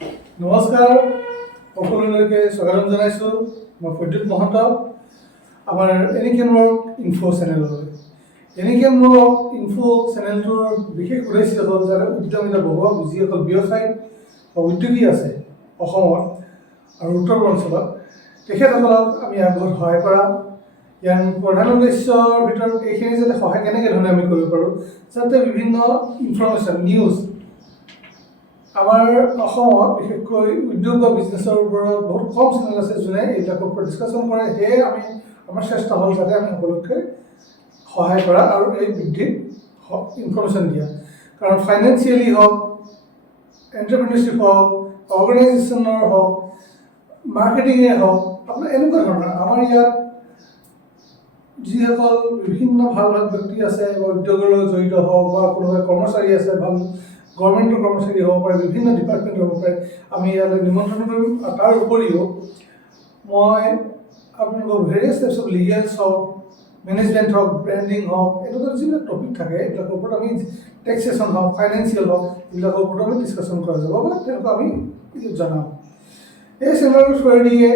নমস্কাৰ, সকলোলৈকে স্বাগতম জনাইছোঁ। মই প্ৰদ্যুৎ মহন্ত আমাৰ এনিকেন ৱৰ্ক ইনফো চেনেললৈ। এনিকেন ৱৰ্ক ইনফো চেনেলটোৰ বিশেষ উদ্দেশ্য হ'ল যাতে উদ্যমিতা বহুৱাওক, যিসকল ব্যৱসায়ী বা উদ্যোগী আছে অসমত আৰু উত্তৰ পূৰ্বাঞ্চলত তেখেতসকলক আমি আগবঢ়াত সহায় কৰা। ইয়াৰ প্ৰধান উদ্দেশ্যৰ ভিতৰত এইখিনি যাতে সহায় কেনেকৈ ধৰণে আমি কৰিব পাৰোঁ, যাতে বিভিন্ন ইনফৰমেশ্যন নিউজ আমাৰ অসমত বিশেষকৈ উদ্যোগ বা বিজনেছৰ ওপৰত বহুত কম চেনেল আছে যোনে এইবিলাকৰ ওপৰত ডিছকাশ্যন কৰে। সেয়ে আমাৰ চেষ্টা হ'ল যাতে আমি সকলোকে সহায় কৰা আৰু এই বৃদ্ধিত ইনফৰমেশ্যন দিয়া। কাৰণ ফাইনেন্সিয়েলি হওক, এণ্টাৰপ্ৰিনাৰশ্বিপ হওক, অৰ্গেনাইজেশ্যনৰ হওক, মাৰ্কেটিঙে হওক, আপোনাৰ এনেকুৱা ধৰণৰ আমাৰ ইয়াত যিসকল বিভিন্ন ভাল ভাল ব্যক্তি আছে বা উদ্যোগৰ লগত জড়িত হওক বা কোনোবা কৰ্মচাৰী আছে, ভাল গভৰ্ণমেণ্টৰ কৰ্মচাৰী হ'ব পাৰে, বিভিন্ন ডিপাৰ্টমেণ্ট হ'ব পাৰে, আমি ইয়ালৈ নিমন্ত্ৰণ কৰিম। তাৰ উপৰিও মই আপোনালোকৰ ভেৰিয়াছ টাইপছ অফ লিগেলছ হওক, মেনেজমেণ্ট হওক, ব্ৰেণ্ডিং হওক, এনেকুৱা যিবিলাক টপিক থাকে এইবিলাকৰ ওপৰত আমি টেক্সেশ্যন হওক, ফাইনেন্সিয়েল হওক, এইবিলাকৰ ওপৰত আমি ডিছকাশ্যন কৰা যাব বা তেনেকুৱা আমি জনাম। এই চেনেলৰ থ্ৰুৱেদিয়ে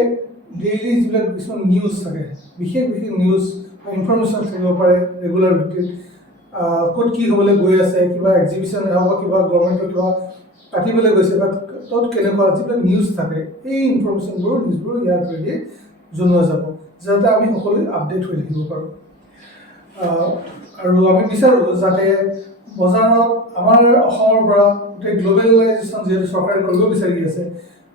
ডেইলি যিবিলাক কিছুমান নিউজ থাকে, বিশেষ নিউজ বা ইনফৰমেশ্যন থাকিব পাৰে ৰেগুলাৰ ভিত্তিত, ক'ত কি হ'বলৈ গৈ আছে, কিবা এক্সিবিশ্যনে হওক বা কিবা গভৰ্ণমেণ্টৰ কিবা পাতিবলৈ গৈছে বা তাত কেনেকুৱা যিবিলাক নিউজ থাকে, এই ইনফৰমেশ্যনবোৰ নিউজবোৰ ইয়াৰ থ্ৰুৱেদিয়ে জনোৱা যাব যাতে আমি সকলোৱে আপডেট হৈ থাকিব পাৰোঁ। আৰু আমি বিচাৰোঁ যাতে বজাৰত আমাৰ অসমৰ পৰা গোটেই গ্ল'বেলাইজেশ্যন যিহেতু চৰকাৰে কৰিব বিচাৰি আছে,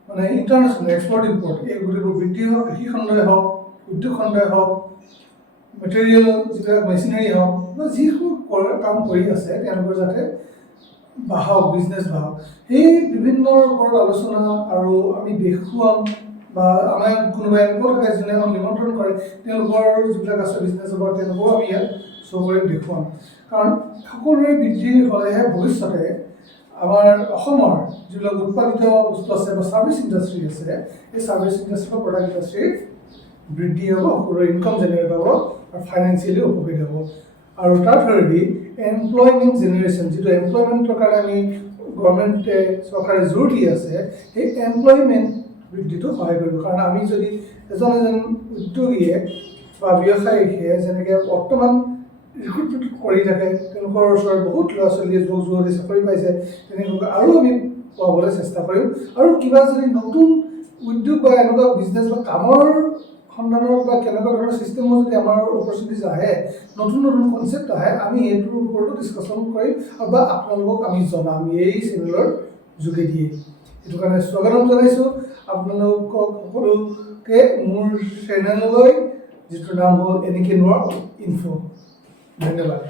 মানে ইণ্টাৰনেশ্যনেল এক্সপৰ্ট ইম্পৰ্ট এই গোটেইবোৰ বৃদ্ধি হওক, কৃষি খণ্ডই হওক, উদ্যোগ খণ্ডই হওক, মেটেৰিয়েল যিবিলাক মেচিনাৰী হওক বা যিসমূহ কাম কৰি আছে তেওঁলোকৰ যাতে বাঢ়ক, বিজনেছ বাঢ়ক, সেই বিভিন্ন ওপৰত আলোচনা আৰু আমি দেখুৱাম বা আমাৰ কোনোবাই এনেকুৱা থাকে যোনে আমাক নিমন্ত্ৰণ কৰে, তেওঁলোকৰ যিবিলাক আছে বিজনেছৰ পৰা তেওঁলোকৰো আমি ইয়াত শ্ব' কৰিম, দেখুৱাম। কাৰণ সকলোৰে বৃদ্ধি হ'লেহে ভৱিষ্যতে আমাৰ অসমৰ যিবিলাক উৎপাদিত বস্তু আছে বা ছাৰ্ভিচ ইণ্ডাষ্ট্ৰী আছে, এই ছাৰ্ভিচ ইণ্ডাষ্ট্ৰী বা প্ৰডাক্ট ইণ্ডাষ্ট্ৰীৰ বৃদ্ধি হ'ব, সকলোৰে ইনকাম জেনেৰেট হ'ব আৰু ফাইনেন্সিয়েলি উপকৃত হ'ব। আৰু তাৰ থ্ৰুৱেদি এমপ্লয়মেণ্ট জেনেৰেশ্যন, যিটো এমপ্লয়মেণ্টৰ কাৰণে আমি গভৰ্ণমেণ্টে চৰকাৰে জোৰ দি আছে, সেই এমপ্লয়মেণ্ট বৃদ্ধিটো সহায় কৰিব। কাৰণ আমি যদি এজন উদ্যোগীয়ে বা ব্যৱসায়ীয়ে যেনেকৈ বৰ্তমান ৰিক্ৰুটমেণ্ট কৰি থাকে, তেওঁলোকৰ ওচৰত বহুত ল'ৰা ছোৱালীয়ে যুৱক যুৱতী চাকৰি পাইছে, তেনেকৈ আৰু আমি পাবলৈ চেষ্টা কৰিম। আৰু কিবা যদি নতুন উদ্যোগ বা এনেকুৱা বিজনেছ বা কামৰ সন্ধানত বা কেনেকুৱা ধৰণৰ ছিষ্টেমত যদি আমাৰ অপৰচুনিটিজ আহে, নতুন নতুন কনচেপ্ট আহে, আমি এইটোৰ ওপৰতো ডিছকাশ্যন কৰিম বা আপোনালোকক আমি জনাম এই চেনেলৰ যোগেদিয়ে। সেইটো কাৰণে স্বাগতম জনাইছোঁ আপোনালোকক সকলোকে মোৰ চেনেললৈ, যিটোৰ নাম হ'ল এনিকেন ৱৰ্ক ইনফো। ধন্যবাদ।